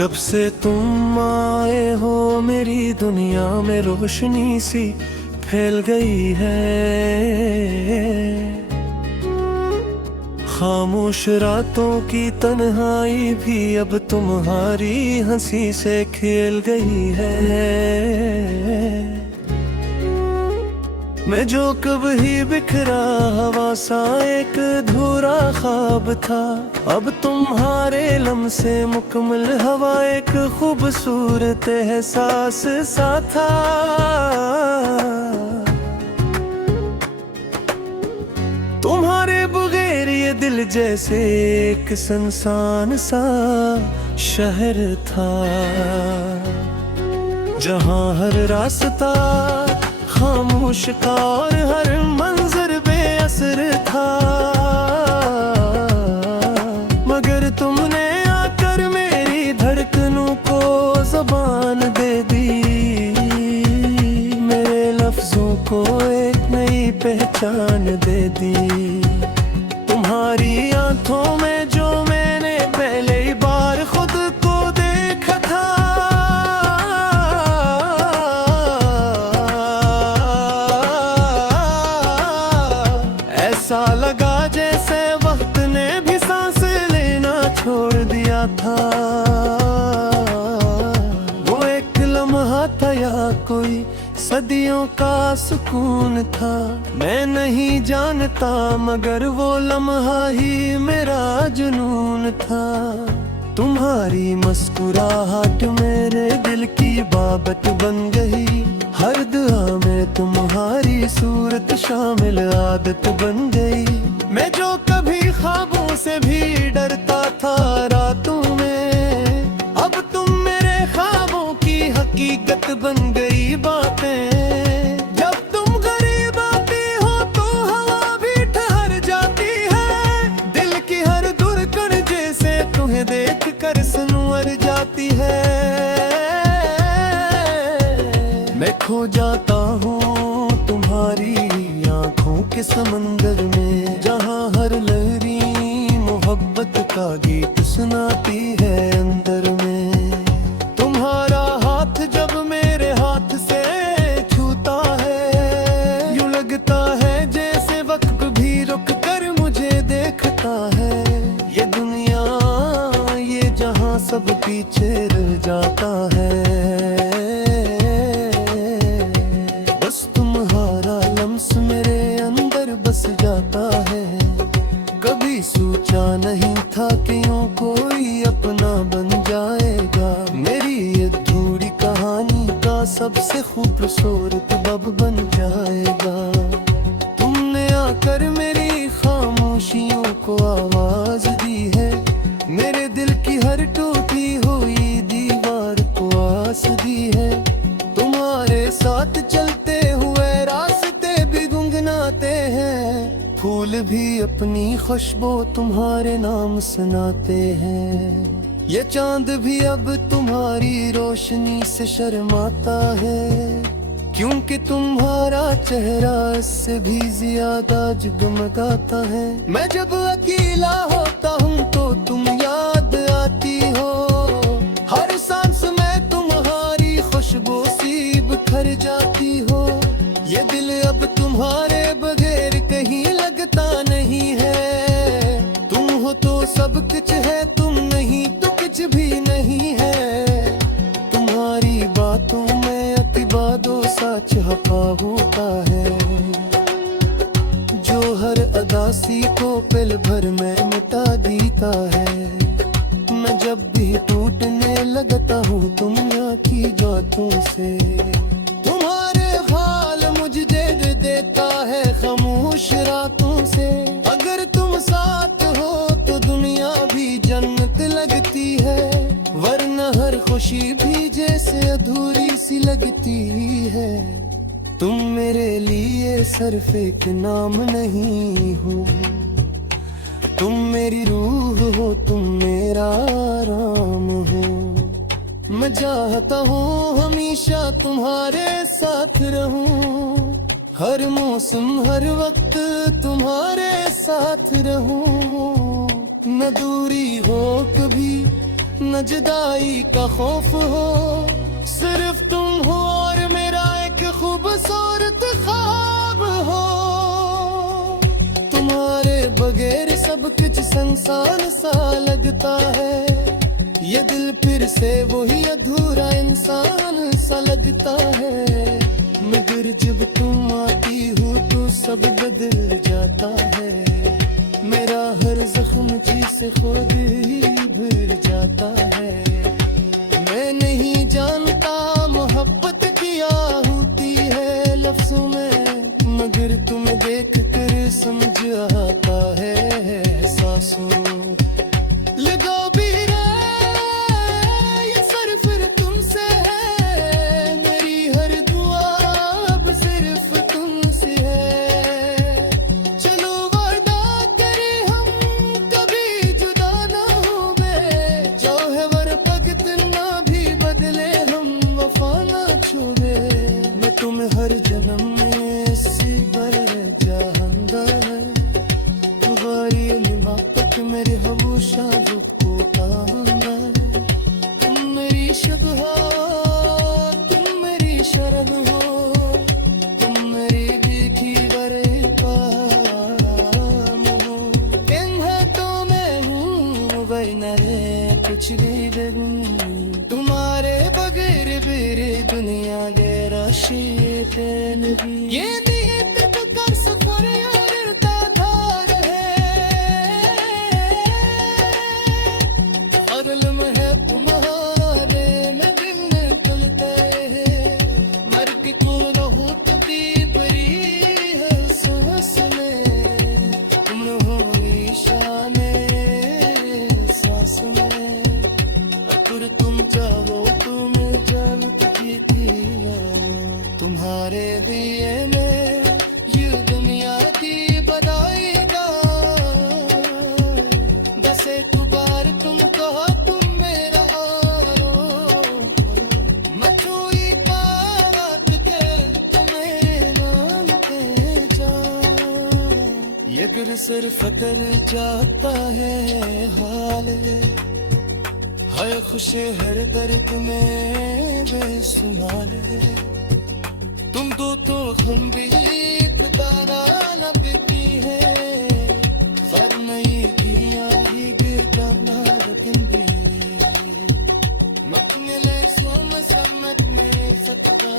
जब से तुम आए हो मेरी दुनिया में रोशनी सी फैल गई है। खामोश रातों की तन्हाई भी अब तुम्हारी हंसी से खेल गई है। मैं जो कभी बिखरा हवा सा एक अधूरा ख्वाब था, अब तुम्हारे लम्से मुकम्मल हवा एक खूबसूरत एहसास सा था। तुम्हारे बगैर ये दिल जैसे एक सुनसान सा शहर था, जहाँ हर रास्ता खामोश था और हर मंजर बेअसर था। मगर तुमने आकर मेरी धड़कनों को ज़बान दे दी, मेरे लफ्ज़ों को एक नई पहचान दे दी। तुम्हारी आंखों में जो मैंने पहले ही बार खुद को देखा था, ऐसा लगा जैसे वक्त ने भी सांस लेना छोड़ दिया था। वो एक लम्हा था या कोई सदियों का सुकून था, मैं नहीं जानता मगर वो लम्हा ही मेरा जुनून था। तुम्हारी मुस्कुराहट मेरे दिल की बाबत बन गई, हर दुआ में तुम्हारी सूरत शामिल आदत बन गई। मैं जो कभी ख्वाबों से भी डरता था रातों में, अब तुम मेरे ख्वाबों की हकीकत बन गई बातें। जब तुम करीब आती हो तो हवा भी ठहर जाती है, दिल की हर धड़कन जैसे तुम्हें देख कर संवर जाती है। मैं खो जाता हूँ तुम्हारी आँखों के समंदर में, जहाँ हर लहरी मोहब्बत का गीत सुनाती है अंदर में। तुम्हारा हाथ जब मेरे हाथ से छूता है, यूं लगता है जैसे वक्त भी रुक कर मुझे देखता है। ये दुनिया ये जहाँ सब पीछे रह जाता है, बस जाता है। कभी सोचा नहीं था कि यूं कोई अपना बन जाएगा, मेरी ये अधूरी कहानी का सबसे खूबसूरत बब बन जाएगा। तुमने आकर मेरी खामोशियों को आवाज दी है, मेरे दिल की हर टूटी हुई दीवार को आस दी है। तुम्हारे साथ चलते हुए रास्ते भी गुनगुनाते हैं, फूल भी अपनी खुशबू तुम्हारे नाम सुनाते हैं। ये चांद भी अब तुम्हारी रोशनी से शर्माता है, क्योंकि तुम्हारा चेहरा इससे भी ज्यादा जगमगाता है। मैं जब अकेला होता हूँ तो तुम याद आती हो, हर सांस में तुम्हारी खुशबू सी बिखर जाती हो। ये दिल अब तुम्हारे बगैर कहीं लगता नहीं है, तुम हो तो सब कुछ है, तुम नहीं तो कुछ भी नहीं है। तुम्हारी बातों में अतिबादों सा छपा होता है, जो हर अदासी को पल भर में मिटा देता है। मैं जब भी टूटने लगता हूँ तुम यहाँ की बातों से, तुम्हारे हाल मुझे जग देता है खामोश रातों से। अगर तुम साथ हो तो दुनिया भी जन्नत लगती है, वरना हर खुशी भी जैसे अधूरी सी लगती है। तुम मेरे लिए सिर्फ एक नाम नहीं हो, तुम मेरी रूह हो, तुम मेरा आराम हो। मैं चाहता हूँ हमेशा तुम्हारे साथ रहूं, हर मौसम हर वक्त तुम्हारे साथ रहूं। न दूरी हो कभी न जुदाई का खौफ हो, सिर्फ तुम हो और मेरा एक खूबसूरत ख्वाब हो। तुम्हारे बगैर सब कुछ संसार सा लगता है, ये दिल फिर से वही अधूरा इंसान सा लगता है। मगर जब तुम आती हो तो सब बदल जाता है, मेरा हर जख्म जी से खुद ही भर जाता है। मैं नहीं जानता मोहब्बत क्या होती है लफ्जों में, मगर तुम्हें देख कर समझ आता है एहसासों। लगा भी ये सर फिर तुमसे है, मेरी हर दुआ अब सिर्फ तुमसे है। चलो वादा करें हम कभी जुदा ना होंगे, जो है वर भगत ना भी बदले हम वफा ना छोड़े। मैं तुम्हें हर जन्म में से बर चाहंदा है, तुम्हारी निमापत मेरे हमेशा रुको पाऊंगा। तुम मेरी शुबहा, तुम मेरी शरण हो, तुम मेरी मीठी बरे पाम हो। इन हाथों में हूँ वरना रे कुछ भी देखूं, तुम्हारे बगैर मेरी दुनिया गैरा शीत नबी। ये दीप कर सफर यारता धार है, अदल में है तुम्हारे में दिन तुलते हैं। मर के कुल रहो तो दीपरी है सांस में, तुम हो ईशाने सांस में। अगर तुम चाहो तो मैं जानती थी, तुम्हारे लिए मैं ये दुनिया की बधाईगा। बस एक बार तुम कहो तुम मेरा आरो, मचोई बात कर तुम मेरे नाम पे जाओ। ये गिर सिर फतर जाता है हाल, हाय खुशे हर दर्द में बेसुमार। तुम तो हम भी खुदारा न बीती है, वरना ये किया ही गिरना रकम भी। मकने ले सोम समझ में सकता